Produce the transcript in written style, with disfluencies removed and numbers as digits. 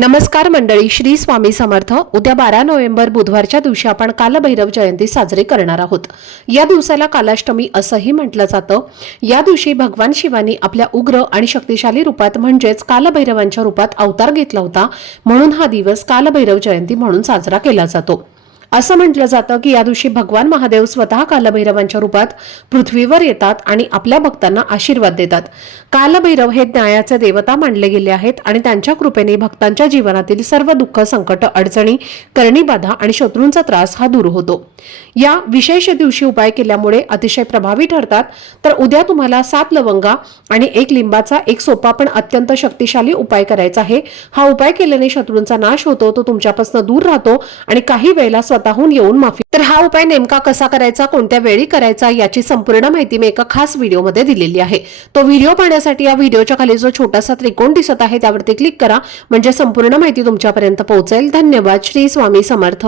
नमस्कार मंडळी, श्री स्वामी समर्थ। उद्या 12 नोव्हेंबर बुधवारच्या दिवशी आपण कालभैरव जयंती साजरी करणार आहोत। या दिवसाला कालाष्टमी असंही म्हटलं जातं। या दिवशी भगवान शिवानी आपल्या उग्र आणि शक्तिशाली रूपात म्हणजेच कालभैरवांच्या रूपात अवतार घेतला होता, म्हणून हा दिवस कालभैरव जयंती म्हणून साजरा केला जातो। असं म्हटलं जातं की या दिवशी भगवान महादेव स्वतः कालभैरवांच्या रूपात पृथ्वीवर येतात आणि आपल्या भक्तांना आशीर्वाद देतात। कालभैरव हे न्यायाचे देवता मानले गेले आहेत आणि त्यांच्या कृपेने भक्तांच्या जीवनातील सर्व दुःख, संकट, अडचणी, करणी बाधा आणि शत्रूंचा त्रास हा दूर होतो। या विशेष दिवशी उपाय केल्यामुळे अतिशय प्रभावी ठरतात। तर उद्या तुम्हाला 7 लवंगा आणि 1 लिंबाचा एक सोपा पण अत्यंत शक्तिशाली उपाय करायचा आहे। हा उपाय केल्याने शत्रूंचा नाश होतो, तो तुमच्यापासून दूर राहतो आणि काही वेळेला स्वतःहून येऊन माफी। तर हा उपाय नेमका कसा करायचा, कोणत्या वेळी करायचा याची संपूर्ण माहिती मी एका खास व्हिडिओमध्ये दिलेली आहे। तो व्हिडिओ पाहण्यासाठी या व्हिडिओच्या खाली जो छोटासा त्रिकोण दिसत आहे त्यावरती क्लिक करा, म्हणजे संपूर्ण माहिती तुमच्यापर्यंत पोहोचेल। धन्यवाद। श्री स्वामी समर्थ।